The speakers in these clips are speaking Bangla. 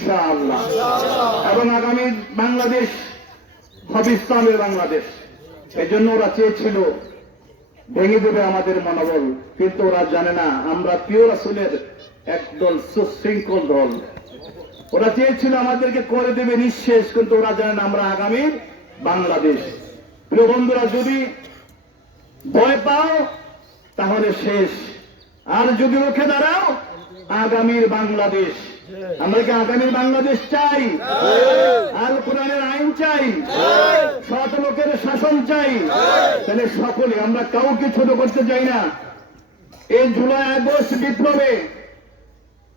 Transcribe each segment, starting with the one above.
ইনশাআল্লাহ। এবং আগামী বাংলাদেশ, হবে ইসলামের বাংলাদেশ। এই জন্য ওরা চেয়েছিল, ভেঙে দেবে আমাদের মনোবল। কিন্তু ওরা জানে না, আমরা প্রিয় রাসুলের একদল সুশৃঙ্খল দল। ওরা চেয়েছিল আমাদেরকে করে দেবে নিঃশেষ, কিন্তু ওরা জানে না আমরা আগামী বাংলাদেশ। প্রিয় বন্ধুরা, যদি ভয় পাও, তাহলে শেষ। আর যদি মুখে দাঁড়াও আগামীর বাংলাদেশ। আমরা কি আগামীর বাংলাদেশ চাই? আল কোরআনের আইন চাই? সৎ লোকের শাসন চাই? তাহলে সকলে আমরা কাউকে ছোট করতে চাই না। এই জুলাই আগস্ট বিপ্লবে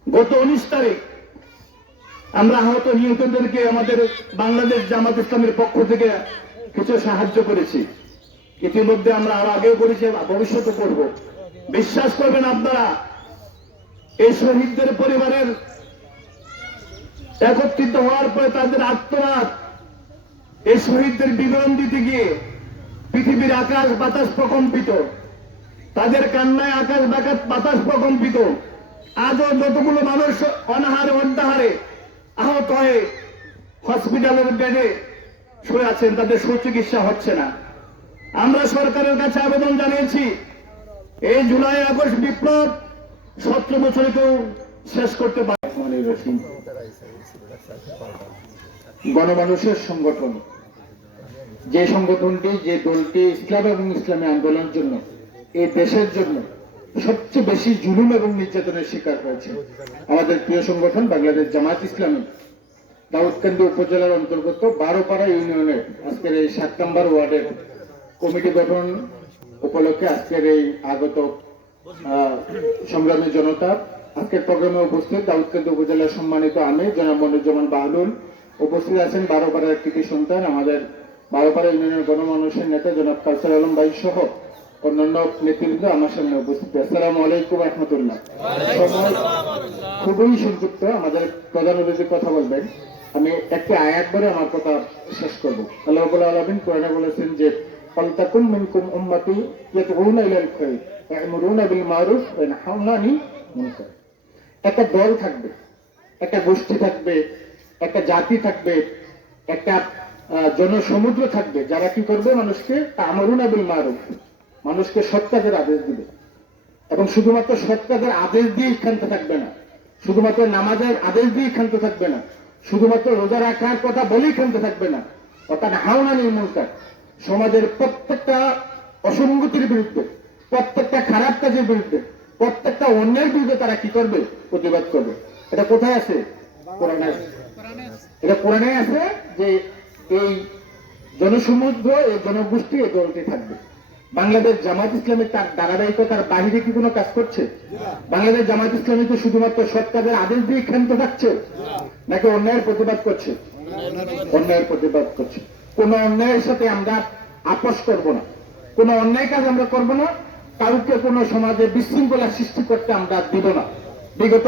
গত উনিশ তারিখ আমরা আহত নিহতদেরকে আমাদের বাংলাদেশ জামাত ইসলামের পক্ষ থেকে কিছু সাহায্য করেছি। ইতিমধ্যে আমরা আরও আগেও করেছি ভবিষ্যতে করব। বিশ্বাস করবেন আপনারা এই শহীদদের পরিবারের একত্রিত হওয়ার পরে তাদের আত্মনাদ এই শহীদদের বিবরণ দিতে গিয়ে পৃথিবীর আকাশ বাতাস প্রকম্পিত। তাদের কান্নায় আকাশ বাতাস প্রকম্পিত। আজও যতগুলো মানুষ অনাহারে অন্ধাহারে আহত হয়ে হসপিটালের বেডে শুয়ে আছেন, তাদের সুচিকিৎসা হচ্ছে না। আমরা সরকারের কাছে আবেদন জানিয়েছি, এই জুলাই আগস্ট বিপ্লব সতেরো বছরে কেউ শেষ করতে পারে। গণমানুষের সংগঠন। যে সংগঠনটি যে দলটি ইসলাম এবং ইসলামী আন্দোলনের জন্য এই দেশের জন্য সবচেয়ে বেশি জুলুম এবং নির্যাতনের শিকার হয়েছে। আমাদের প্রিয় সংগঠন বাংলাদেশ জামাত ইসলামী। দাউদকান্দি উপজেলার অন্তর্গত বারোপাড়া ইউনিয়নের আজকের এই সাত নম্বর ওয়ার্ডের কমিটি গঠন উপলক্ষে আজকের এই আগত সংগ্রামী জনতা, আজকের প্রোগ্রামে উপস্থিত দাউদকান্দি উপজেলার সম্মানিত আমি জনাব মনিরুজ্জামান বাহলুল উপস্থিত আছেন বারোপাড়ার কৃতি সন্তান, আমাদের বারোপাড়া ইউনিয়নের গণমানুষের নেতা জনাব কালসার আলম ভাই সহ অন্যান্য নেতৃবৃন্দ আমার সামনে উপস্থিত। আসসালামু আলাইকুম রহমতুল্লাহ। খুবই সংযুক্ত, আমাদের প্রধান অতিথি কথা বলবেন। আমি একটা আয়াত বলে আমার কথা শেষ করব। আল্লাহ আলামিন কোরআনে বলেছেন যে ফালতাকুম মিনকুম উম্মাতি ইয়াদউনা ইলাল খায়র একটা দল থাকবে, একটা গোষ্ঠী থাকবে, একটা জাতি থাকবে, একটা জনসমুদ্র থাকবে, যারা কি করবে মানুষকে? তামরুনা বিল মারুফ মানুষকে সৎ কাজের আদেশ দিবে। এবং শুধুমাত্র সৎ কাজের আদেশ দিয়ে ক্ষান্ত থাকবে না। শুধুমাত্র নামাজের আদেশ দিয়ে ক্ষান্ত থাকবে না। শুধুমাত্র রোজা রাখার কথা বলেই ক্ষান্ত থাকবে না। অর্থাৎ হাওনা নির্মূলকার সমাজের প্রত্যেকটা অসঙ্গতির বিরুদ্ধে। প্রত্যেকটা খারাপ কাজের বিরুদ্ধে, প্রত্যেকটা অন্যের বিরুদ্ধে তারা কি করবে? প্রতিবাদ করবে। এটা কোথায় আছে? এটা কোরআনে আছে যে এই জনসমুদ্র, এই জনগোষ্ঠী এই দলটি থাকবে। বাংলাদেশ জামাত ইসলামের তার ধারাবাহিকতার বাহিরে কি কোনো কাজ করছে? বাংলাদেশ জামাত ইসলামী তো শুধুমাত্র সরকারের আদেশ দিয়ে ক্ষান্ত থাকছে? নাকি অন্যায়ের প্রতিবাদ করছে? অন্যায়ের প্রতিবাদ করছে। কোন অন্যায়ের সাথে আমরা আপোষ করব না। কোন অন্যায় কাজ আমরা করব না। কাউকে কোনো সমাজে বিশৃঙ্খলা সৃষ্টি করতে আমরা দিব না। বিগত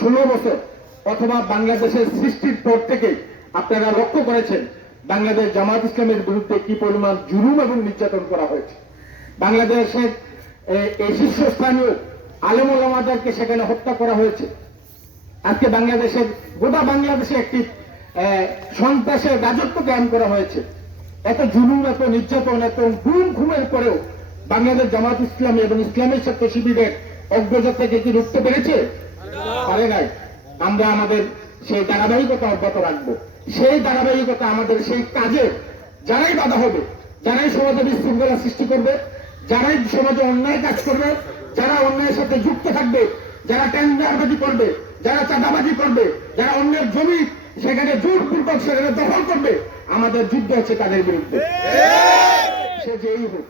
ষোলো বছর অথবা বাংলাদেশের সৃষ্টির পর থেকে আপনারা লক্ষ্য করেছেন বাংলাদেশ জামাত ইসলামের বিরুদ্ধে কি পরিমাণ জুলুম এবং নির্যাতন করা হয়েছে। বাংলাদেশের এই শীর্ষস্থানীয় আলেম ওলামাদেরকে সেখানে হত্যা করা হয়েছে। আজকে বাংলাদেশের, গোটা বাংলাদেশে একটি সন্ত্রাসের রাজত্ব কায়েম করা হয়েছে। এত জুলুম, এত নির্যাতন, এত গুম খুমের পরেও বাংলাদেশ জামাত ইসলামী এবং ইসলামের ছাত্র শিবিরের অগ্রযাত্রাকে কি রুখতে পেরেছে? পারে নাই। আমরা আমাদের সেই ধারাবাহিকতা অব্যাহত রাখব। সেই ধারাবাহিকতা আমাদের সেই কাজে যারাই বাধা হবে, যারাই সমাজে বিশৃঙ্খলা সৃষ্টি করবে, যারাই সমাজে অন্যায় কাজ করবে, যারা অন্যায়ের সাথে যুক্ত থাকবে, যারা টেন্ডারবাজি করবে, যারা চাঁদাবাজি করবে, যারা অন্যের জমি সেখানে জোরপূর্বক সেখানে দখল করবে, আমাদের যুদ্ধ হচ্ছে তাদের বিরুদ্ধে। সে যেই হোক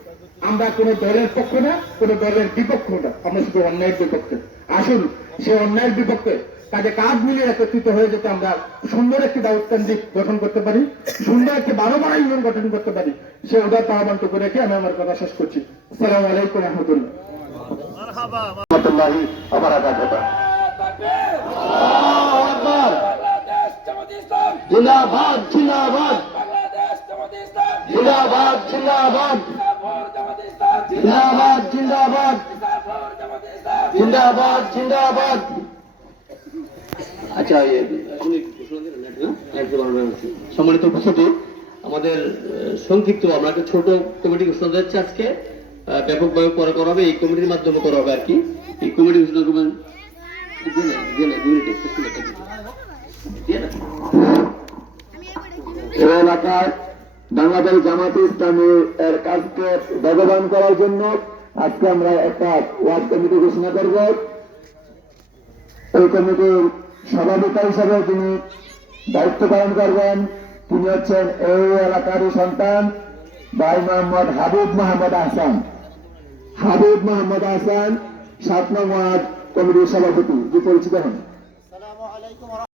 আমরা কোন দলের পক্ষ না কোন দলের বিপক্ষ না। আমরা শুধু অন্যায়ের বিপক্ষে। আসুন সে অন্যায়ের বিপক্ষে কাজে কাজ মিলিয়ে একত্রিত হয়ে যেতে আমরা সুন্দর একটি দাউদকান্দি গঠন করতে পারি সুন্দর একটি বারো বারো ইউনিয়ন গঠন করতে পারি। সে ওদের আহ্বানটুকু রেখে আমি আমার কথা শেষ করছি। আসসালামু আলাইকুম রহমতুল্লাহ। জিন্দাবাদ জিন্দাবাদ। জিন্দাবাদ জিন্দাবাদ। জিন্দাবাদ জিন্দাবাদ। জিন্দাবাদ জিন্দাবাদ। আচ্ছা আছি। সম্মানিত উপস্থিতি আমাদের সংক্ষিপ্ত আমরা একটা ছোট কমিটি ঘোষণা দিচ্ছি আজকে। ব্যাপকভাবে পরে করা হবে এই কমিটির মাধ্যমে করা হবে আর কি। এই কমিটি ঘোষণা করবেন। দিয়ে এলাকার বাংলাদেশ জামাতে ইসলামী এর কাজকে বেগবান করার জন্য আজকে আমরা একটা ওয়ার্ড কমিটি ঘোষণা করব। এই কমিটির সভাপিতা হিসাবে তিনি দায়িত্ব পালন করবেন। তিনি হচ্ছেন এই এলাকারই সন্তান, ভাই মোহাম্মদ হাবিব মোহাম্মদ হাসান হাবিব মোহাম্মদ হাসান সাত নং ওয়ার্ড কমিটির সভাপতি। যে পরিচিত হন।